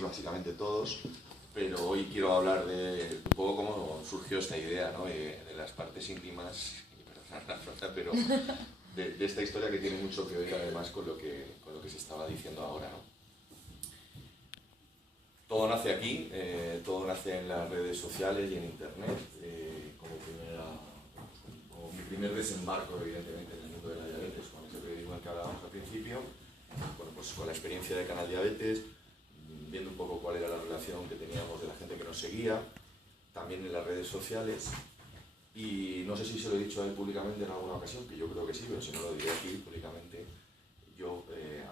conocéis básicamente todos, pero hoy quiero hablar de un poco cómo surgió esta idea, ¿no? De las partes íntimas, y perdonad la frase, pero de esta historia que tiene mucho que ver además con lo que se estaba diciendo ahora, ¿no? Todo nace aquí, todo nace en las redes sociales y en internet, como mi primer desembarco evidentemente en el mundo de la diabetes, con ese periodismo del que hablábamos al principio, bueno, pues con la experiencia de Canal Diabetes, viendo un poco cuál era la relación que teníamos de la gente que nos seguía, también en las redes sociales, y no sé si se lo he dicho a él públicamente en alguna ocasión, que yo creo que sí, pero si no lo diré aquí públicamente. Yo,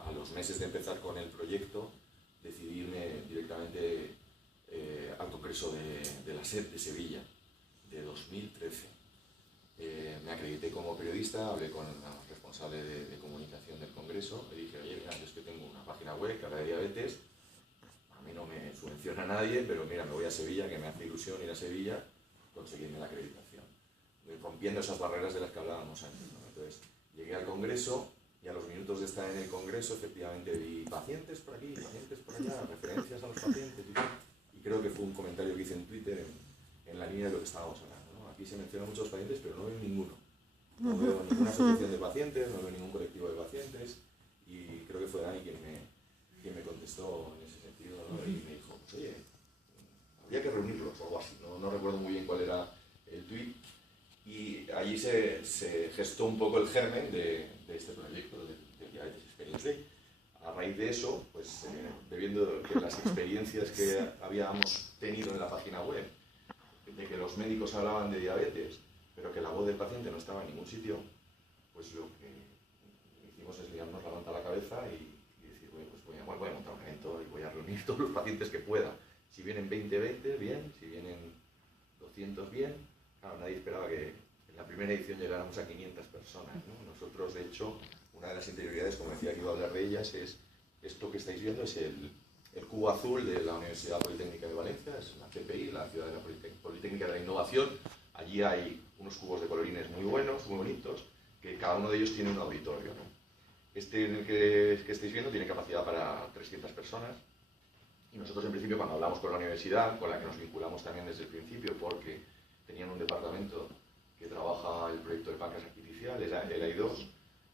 a los meses de empezar con el proyecto, decidí irme directamente al Congreso de la SED de Sevilla, de 2013. Me acredité como periodista, hablé con la responsable de comunicación del Congreso, le dije, oye, mira, yo es que tengo una página web que habla de diabetes, a mí no me subvenciona nadie, pero mira, me voy a Sevilla, que me hace ilusión ir a Sevilla, conseguirme la acreditación, rompiendo esas barreras de las que hablábamos antes, ¿no? Entonces, llegué al Congreso y a los minutos de estar en el Congreso, efectivamente vi pacientes por aquí, pacientes por allá, referencias a los pacientes y tal, y creo que fue un comentario que hice en Twitter en la línea de lo que estábamos hablando, ¿no? Aquí se mencionan muchos pacientes, pero no veo ninguno. No veo ninguna asociación de pacientes, no veo ningún colectivo de pacientes, y creo que fue Dani quien me contestó en ese sentido, ¿no? Y me dijo, pues oye, habría que reunirlos o algo así, no recuerdo muy bien cuál era el tuit, y allí se gestó un poco el germen de este proyecto de Diabetes Experience Day. A raíz de eso, pues debiendo de las experiencias que habíamos tenido en la página web, de que los médicos hablaban de diabetes, pero que la voz del paciente no estaba en ningún sitio, pues lo que hicimos es liarnos la manta a la cabeza y decir, bueno, pues voy a montar un evento y voy a reunir todos los pacientes que pueda. Si vienen 20, bien, si vienen 200, bien. Claro, nadie esperaba que en la primera edición llegáramos a 500 personas, ¿no? Nosotros, de hecho, una de las interioridades, como decía que iba a hablar de ellas, es esto que estáis viendo, es el cubo azul de la Universidad Politécnica de Valencia, es la CPI, la Ciudad de la Politécnica de la Innovación. Allí hay unos cubos de colorines muy buenos, muy bonitos, que cada uno de ellos tiene un auditorio, ¿no? Este en el que estáis viendo tiene capacidad para 300 personas. Y nosotros, en principio, cuando hablamos con la universidad, con la que nos vinculamos también desde el principio, porque tenían un departamento que trabaja el proyecto de páncreas artificial, el AI2,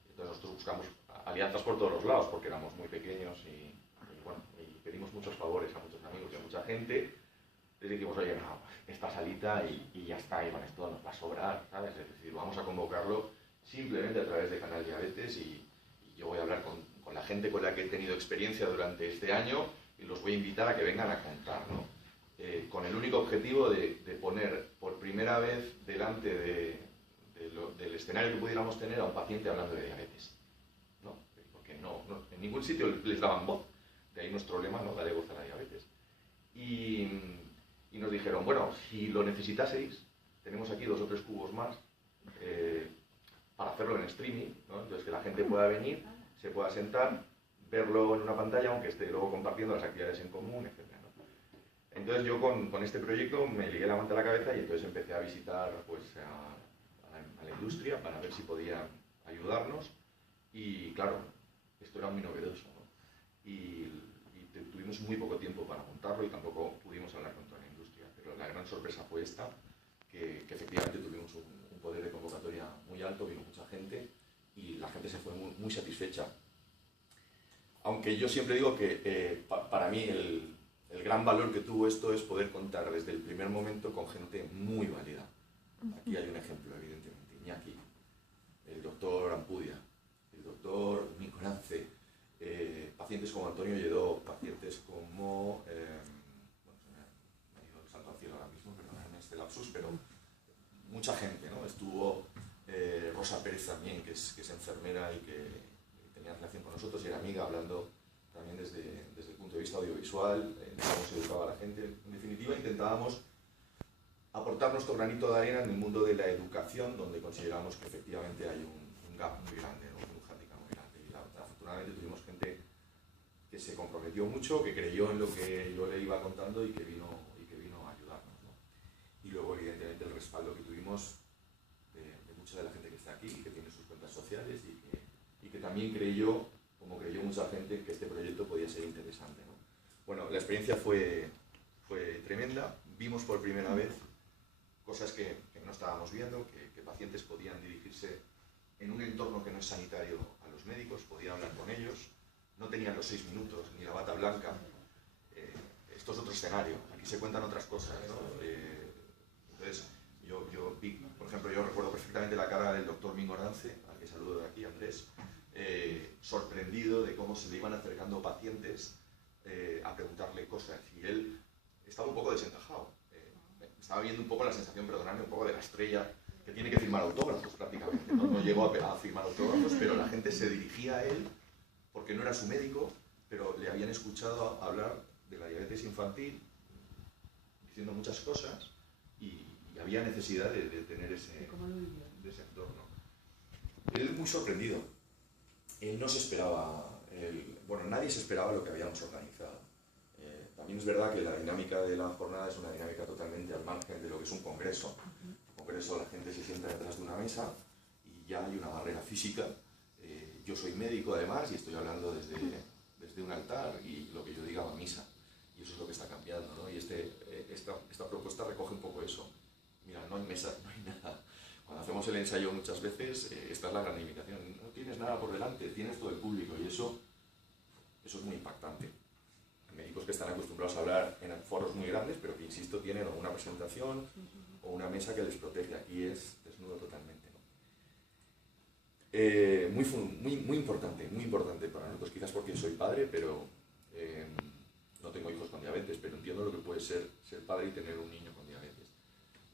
entonces nosotros buscamos alianzas por todos los lados, porque éramos muy pequeños y pedimos muchos favores a muchos amigos y a mucha gente. Les dijimos, oye, no, esta salita y ya está, y con esto nos va a sobrar, ¿sabes? Es decir, vamos a convocarlo simplemente a través de Canal Diabetes y yo voy a hablar con la gente con la que he tenido experiencia durante este año y los voy a invitar a que vengan a contar, ¿no? Con el único objetivo de poner por primera vez delante del escenario que pudiéramos tener a un paciente hablando de diabetes, ¿no? Porque no, en ningún sitio les daban voz, de ahí nuestro lema, ¿no? Dale voz a la diabetes. Y nos dijeron, bueno, si lo necesitaseis, tenemos aquí 2 o 3 cubos más para hacerlo en streaming, ¿no? Entonces que la gente pueda venir, se pueda sentar, verlo en una pantalla, aunque esté luego compartiendo las actividades en común, etc., ¿no? Entonces yo con este proyecto me ligué la manta a la cabeza y entonces empecé a visitar pues, a la industria para ver si podían ayudarnos y claro, esto era muy novedoso, ¿no? Y tuvimos muy poco tiempo para montarlo y tampoco pudimos hablar con toda la industria, pero la gran sorpresa fue esta, que efectivamente tuvimos un poder de convocatoria muy alto, vino mucha gente y la gente se fue muy satisfecha. Aunque yo siempre digo que para mí el gran valor que tuvo esto es poder contar desde el primer momento con gente muy válida. Aquí hay un ejemplo, evidentemente, Iñaki, el doctor Ampudia, el doctor Nicolance, pacientes como Antonio Lledó, pacientes como, bueno, se me ha ido el salto al cielo ahora mismo, perdónenme este lapsus, pero mucha gente, ¿no? Estuvo Rosa Pérez también, que es enfermera y que tenía relación con nosotros y era amiga, hablando también desde el punto de vista audiovisual, cómo se educaba a la gente. En definitiva, intentábamos aportar nuestro granito de arena en el mundo de la educación, donde consideramos que efectivamente hay un gap muy grande, ¿no? Un hándicap muy grande. Y afortunadamente tuvimos gente que se comprometió mucho, que creyó en lo que yo le iba contando y que vino a ayudarnos, ¿no? Y luego, evidentemente, el respaldo que tuvimos de mucha de la gente que está aquí, que tiene sus cuentas sociales y que también creyó, como creyó mucha gente, que este proyecto podía ser interesante, ¿no? Bueno, la experiencia fue tremenda. Vimos por primera vez cosas que no estábamos viendo, que pacientes podían dirigirse en un entorno que no es sanitario a los médicos, podían hablar con ellos, no tenían los 6 minutos ni la bata blanca. Esto es otro escenario, aquí se cuentan otras cosas, ¿no? Entonces, yo vi, por ejemplo, yo recuerdo perfectamente la cara del doctor Mingo Arance, al que saludo de aquí, Andrés, sorprendido de cómo se le iban acercando pacientes a preguntarle cosas, y él estaba un poco desencajado. Estaba viendo un poco la sensación, perdonadme, un poco de la estrella que tiene que firmar autógrafos prácticamente. No llegó a firmar autógrafos, pero la gente se dirigía a él porque no era su médico, pero le habían escuchado hablar de la diabetes infantil, diciendo muchas cosas, y había necesidad de tener ese entorno. Él muy sorprendido. Él no se esperaba, bueno, nadie se esperaba lo que habíamos organizado. También es verdad que la dinámica de la jornada es una dinámica totalmente al margen de lo que es un congreso. En un congreso la gente se sienta detrás de una mesa y ya hay una barrera física. Yo soy médico además y estoy hablando desde un altar y lo que yo diga va a misa. Y eso es lo que está cambiando, ¿no? Y esta propuesta recoge un poco eso. Mira, no hay mesa, no hay nada. Cuando hacemos el ensayo muchas veces, esta es la gran limitación. No tienes nada por delante, tienes todo el público y eso es muy impactante. Hay médicos que están acostumbrados a hablar en foros muy grandes, pero que, insisto, tienen una presentación o una mesa que les protege. Aquí es desnudo totalmente, ¿no? Muy importante para nosotros, quizás porque soy padre, pero no tengo hijos con diabetes, pero entiendo lo que puede ser padre y tener un niño con diabetes.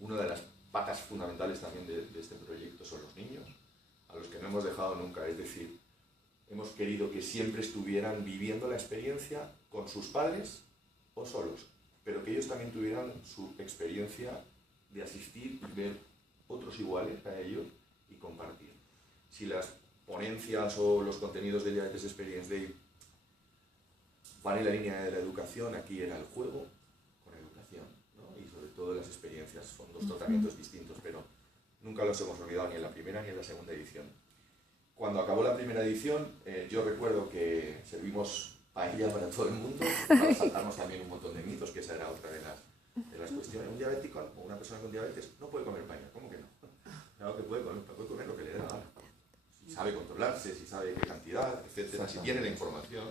Una de las patas fundamentales también de este proyecto son los niños, a los que no hemos dejado nunca, es decir, hemos querido que siempre estuvieran viviendo la experiencia con sus padres o solos, pero que ellos también tuvieran su experiencia de asistir y ver otros iguales a ellos y compartir. Si las ponencias o los contenidos de Diabetes Experience Day van en la línea de la educación, aquí era el juego con educación, ¿no? Y sobre todo las experiencias, son dos tratamientos distintos, pero nunca los hemos olvidado ni en la primera ni en la segunda edición. Cuando acabó la primera edición, yo recuerdo que servimos paella para todo el mundo, para saltarnos también un montón de mitos, que esa era otra de las cuestiones. Un diabético o una persona con diabetes no puede comer paella, ¿cómo que no? Claro que puede comer lo que le dé la gana. Si sabe controlarse, si sabe qué cantidad, etcétera, si tiene la información.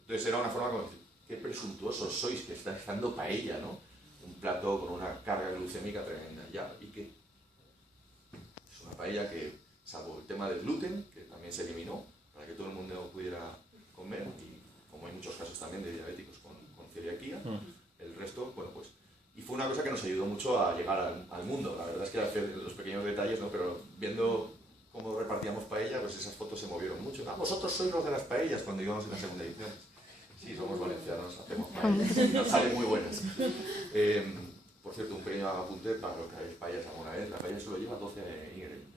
Entonces era una forma como decir, qué presuntuosos sois que estáis dando paella, ¿no? Un plato con una carga glucémica tremenda. Ya, ¿y qué? Es una paella que, salvo el tema del gluten, que también se eliminó para que todo el mundo pudiera comer, y como hay muchos casos también de diabéticos con celiaquía, el resto, bueno, pues... Y fue una cosa que nos ayudó mucho a llegar al mundo. La verdad es que hacer los pequeños detalles, ¿no? Pero viendo cómo repartíamos paella, pues esas fotos se movieron mucho. Ah, vosotros sois los de las paellas cuando íbamos en la segunda edición. Sí, somos valencianos, hacemos paellas y nos salen muy buenas. Por cierto, un pequeño apunte para los que hagáis paellas alguna vez. La paella solo lleva 12 ingredientes.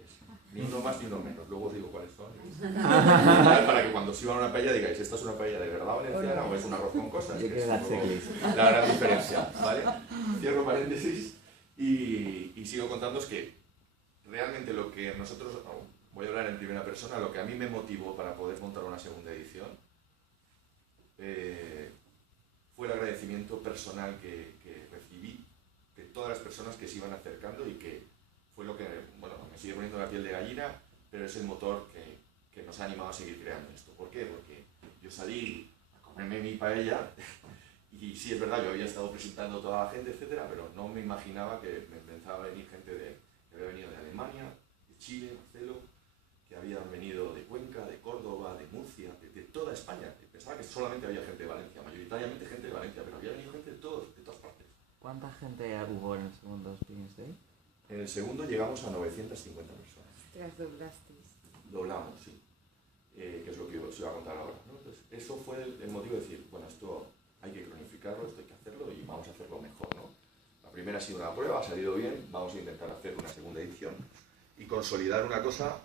Ni uno más ni uno menos. Luego os digo cuáles son. Para que cuando sirvan una paella digáis, ¿esta es una paella de verdad valenciana o es un arroz con cosas? Que es la gran diferencia, ¿vale? Cierro paréntesis y sigo contándoos que realmente lo que nosotros, voy a hablar en primera persona, lo que a mí me motivó para poder montar una segunda edición fue el agradecimiento personal que recibí de todas las personas que se iban acercando y que fue lo que, bueno, me sigue poniendo la piel de gallina, pero es el motor que nos ha animado a seguir creando esto. ¿Por qué? Porque yo salí a comerme mi paella y sí, es verdad, yo había estado presentando a toda la gente, etcétera, pero no me imaginaba que me empezaba a venir gente que había venido de Alemania, de Chile, Marcelo, que habían venido de Cuenca, de Córdoba, de Murcia, de toda España. Pensaba que solamente había gente de Valencia, mayoritariamente gente de Valencia, pero había venido gente de todas partes. ¿Cuánta gente hubo en el segundo Experience Day? En el segundo llegamos a 950 personas. Ostras, doblasteis. Doblamos, sí. Que es lo que os iba a contar ahora, ¿no? Entonces, eso fue el motivo de decir, bueno, esto hay que cronificarlo, esto hay que hacerlo y vamos a hacerlo mejor, ¿no? La primera ha sido una prueba, ha salido bien, vamos a intentar hacer una segunda edición y consolidar una cosa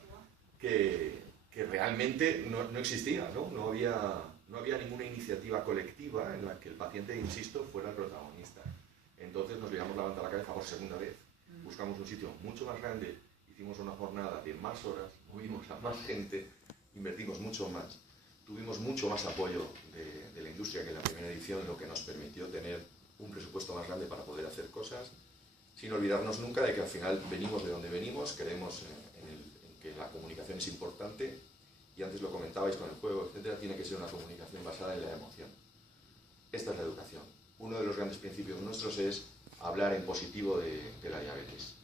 que realmente no existía, ¿no? No había ninguna iniciativa colectiva en la que el paciente, insisto, fuera el protagonista. Entonces nos llegamos la manta a la cabeza por segunda vez, buscamos un sitio mucho más grande, hicimos una jornada de más horas, movimos a más gente, invertimos mucho más, tuvimos mucho más apoyo de la industria que en la primera edición, lo que nos permitió tener un presupuesto más grande para poder hacer cosas, sin olvidarnos nunca de que al final venimos de donde venimos, creemos en que la comunicación es importante, y antes lo comentabais con el juego, etcétera, tiene que ser una comunicación basada en la emoción. Esta es la educación. Uno de los grandes principios nuestros es hablar en positivo de la diabetes,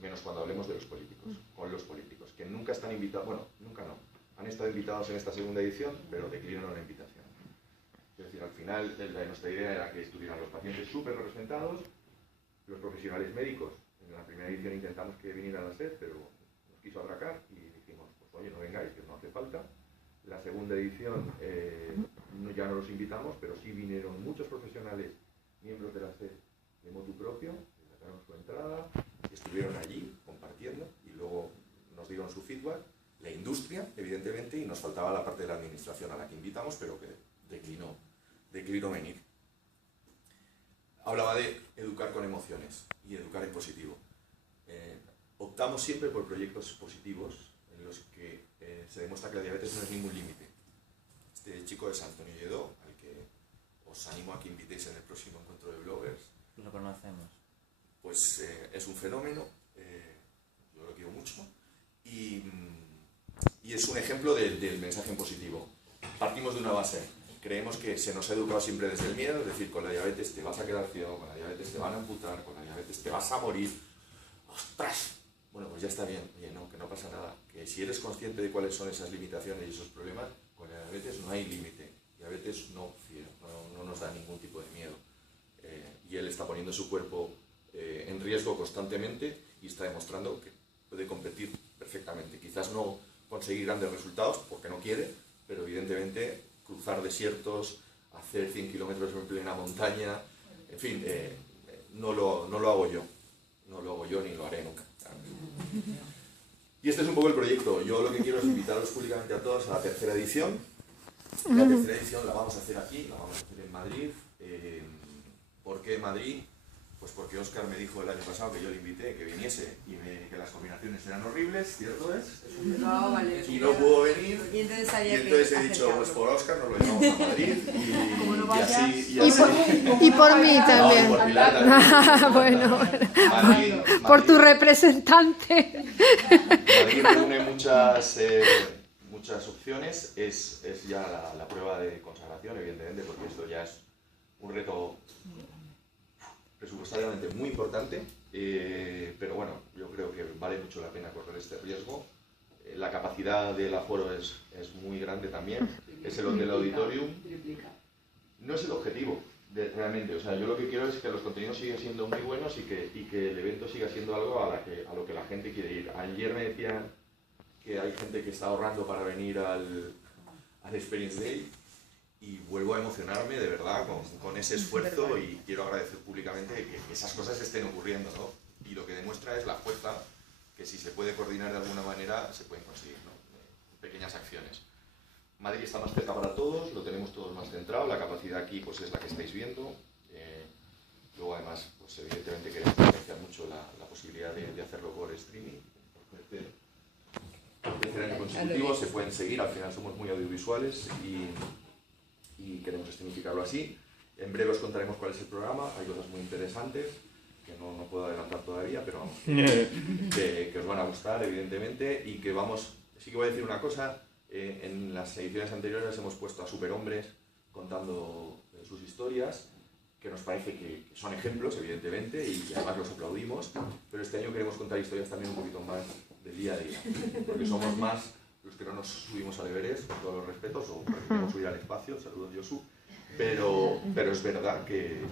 menos cuando hablemos de los políticos, con los políticos, que nunca están invitados, bueno, nunca no, han estado invitados en esta segunda edición, pero declinaron la invitación. Es decir, al final nuestra idea era que estuvieran los pacientes súper representados, los profesionales médicos. En la primera edición intentamos que vinieran a la SED, pero nos quiso atracar y dijimos, pues oye, no vengáis, que no hace falta. La segunda edición ya no los invitamos, pero sí vinieron muchos profesionales, miembros de la SED de motu propio, sacaron su entrada, estuvieron allí compartiendo y luego nos dieron su feedback. La industria, evidentemente, y nos faltaba la parte de la administración a la que invitamos, pero que declinó venir. Hablaba de educar con emociones y educar en positivo. Optamos siempre por proyectos positivos en los que se demuestra que la diabetes no es ningún límite. Este chico de San Antonio Lledó, al que os animo a que invitéis en el próximo encuentro de bloggers, Lo conocemos. pues es un fenómeno, yo lo quiero mucho, y es un ejemplo del mensaje en positivo. Partimos de una base. Creemos que se nos ha educado siempre desde el miedo, es decir, con la diabetes te vas a quedar ciego, con la diabetes te van a amputar, con la diabetes te vas a morir. ¡Ostras! Bueno, pues ya está bien. Oye, no, que no pasa nada. Que si eres consciente de cuáles son esas limitaciones y esos problemas, con la diabetes no hay límite. Diabetes no nos da ningún tipo de miedo. Y él está poniendo su cuerpo en riesgo constantemente y está demostrando que puede competir perfectamente. Quizás no conseguir grandes resultados porque no quiere, pero evidentemente cruzar desiertos, hacer 100 kilómetros en plena montaña, en fin, no lo hago yo. No lo hago yo ni lo haré nunca. Y este es un poco el proyecto. Yo lo que quiero es invitaros públicamente a todos a la tercera edición. La tercera edición la vamos a hacer aquí, la vamos a hacer en Madrid. ¿Por qué Madrid? Pues porque Óscar me dijo el año pasado que yo le invité, que viniese y que las combinaciones eran horribles, ¿cierto es? No, vale. Y no pudo venir. Y entonces he dicho, pues por Óscar nos lo llevamos a Madrid Y por mí también. No, y por Pilar también. Bueno, Madrid, por tu representante. Madrid reúne muchas opciones, es ya la prueba de consagración, evidentemente, porque esto ya es un reto presupuestariamente muy importante, pero bueno, yo creo que vale mucho la pena correr este riesgo. La capacidad del aforo es muy grande también, es el Hotel Auditorium. No es el objetivo, realmente, o sea, yo lo que quiero es que los contenidos sigan siendo muy buenos y que el evento siga siendo algo a lo que la gente quiere ir. Ayer me decían que hay gente que está ahorrando para venir al Experience Day, y vuelvo a emocionarme de verdad con ese esfuerzo, y quiero agradecer públicamente que esas cosas estén ocurriendo, ¿no? Y lo que demuestra es la fuerza, que si se puede coordinar de alguna manera se pueden conseguir, ¿no? Pequeñas acciones. Madrid está más cerca para todos, lo tenemos todos más centrado, la capacidad aquí pues es la que estáis viendo. Luego además, pues evidentemente queremos potenciar mucho la posibilidad de hacerlo por streaming, por tercer año consecutivo, se pueden seguir, al final somos muy audiovisuales y queremos escenificarlo así. En breve os contaremos cuál es el programa, hay cosas muy interesantes que no puedo adelantar todavía, pero vamos, que os van a gustar evidentemente, y que vamos, sí que voy a decir una cosa, en las ediciones anteriores hemos puesto a superhombres contando sus historias, que nos parece que son ejemplos evidentemente y además los aplaudimos, pero este año queremos contar historias también un poquito más del día a día, porque somos más los que no nos subimos al Everest, con todos los respetos, o queremos subir al espacio, saludos Josu, pero es verdad que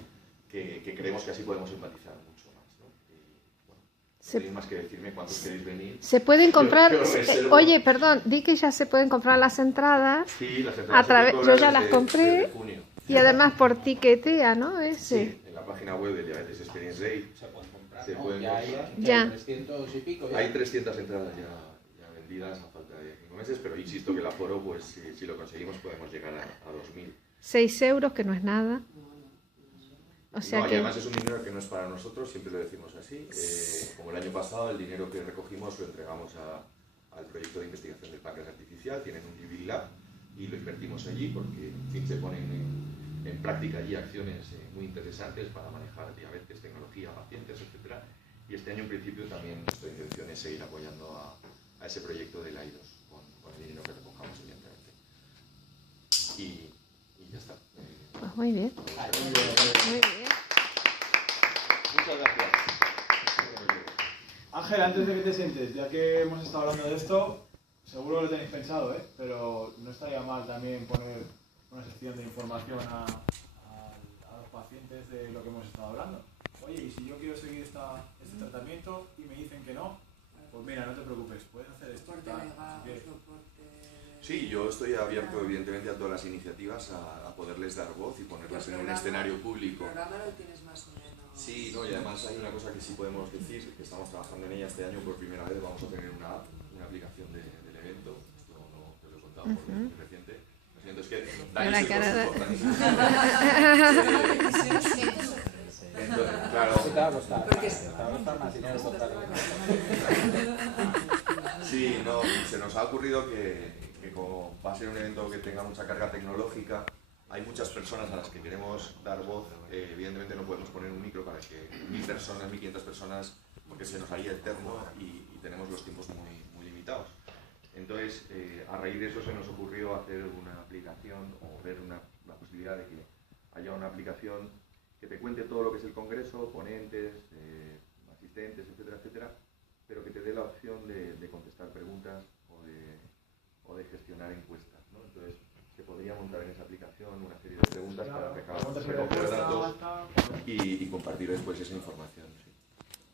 creemos que así podemos empatizar mucho más, ¿no? Y, bueno, tenéis más que decirme cuántos queréis venir. Se pueden comprar, Yo oye, perdón, di que ya se pueden comprar las entradas. Sí, las entradas Yo ya las compré, desde junio. y además por Tiquetea, ¿no? Sí, en la página web de Diabetes Experience Day se pueden comprar, se ¿no? pueden Ya comprar. Ya. 300 y pico. Ya. Hay 300 entradas ya vendidas a falta de 5 meses, pero insisto que el aforo, pues si lo conseguimos podemos llegar a 2.000. 6 euros, que no es nada. O sea No, y que... además es un dinero que no es para nosotros, siempre lo decimos así. Como el año pasado, el dinero que recogimos lo entregamos al proyecto de investigación del páncreas artificial. Tienen un GV Lab y lo invertimos allí porque en fin, se ponen en práctica allí acciones muy interesantes para manejar diabetes, tecnología, pacientes, etc. Y este año en principio también nuestra intención es seguir apoyando a ese proyecto del AIDOS con el dinero que recojamos, evidentemente. Y ya está. Pues muy bien. Muy bien. Muchas gracias. Ángel, antes de que te sientes, ya que hemos estado hablando de esto, seguro que lo tenéis pensado, pero no estaría mal también poner una sección de información a los pacientes de lo que hemos estado hablando. Oye, y si yo quiero seguir este tratamiento y me dicen que no, pues mira, no te preocupes, puedes hacer esto. Sí, yo estoy abierto evidentemente a todas las iniciativas a poderles dar voz y ponerlas en un escenario público. El programa lo tienes más o menos. Sí, no, y además hay una cosa que sí podemos decir, que estamos trabajando en ella este año por primera vez, vamos a tener una app, una aplicación del evento, esto no te lo he contado porque es muy reciente. Lo siento, es que Dani es entonces, claro. Sí, no, se nos ha ocurrido que como va a ser un evento que tenga mucha carga tecnológica, hay muchas personas a las que queremos dar voz. Evidentemente no podemos poner un micro para que 1000 personas, 1500 personas, porque se nos haría eterno y tenemos los tiempos muy limitados. Entonces, a raíz de eso se nos ocurrió hacer una aplicación o ver la posibilidad de que haya una aplicación que te cuente todo lo que es el congreso, ponentes, asistentes, etcétera, etcétera, pero que te dé la opción de contestar preguntas o de gestionar encuestas, ¿no? Entonces, se podría montar en esa aplicación una serie de preguntas para recoger datos y compartir después esa información. Sí.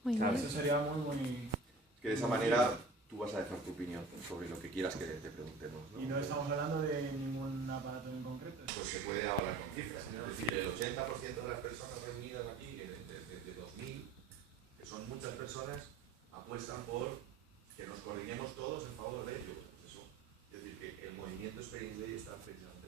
Muy bien. Eso sería muy... Es que de esa manera tú vas a dejar tu opinión sobre lo que quieras que te preguntemos, ¿no? Y no estamos hablando de ningún aparato en concreto. Pues se puede hablar con cifras, ¿no? Es decir, el 80% de las personas reunidas aquí, de 2000, que son muchas personas, apuestan por que nos coordinemos todos en favor de ello. Pues eso, es decir, que el movimiento Experience Day está precisamente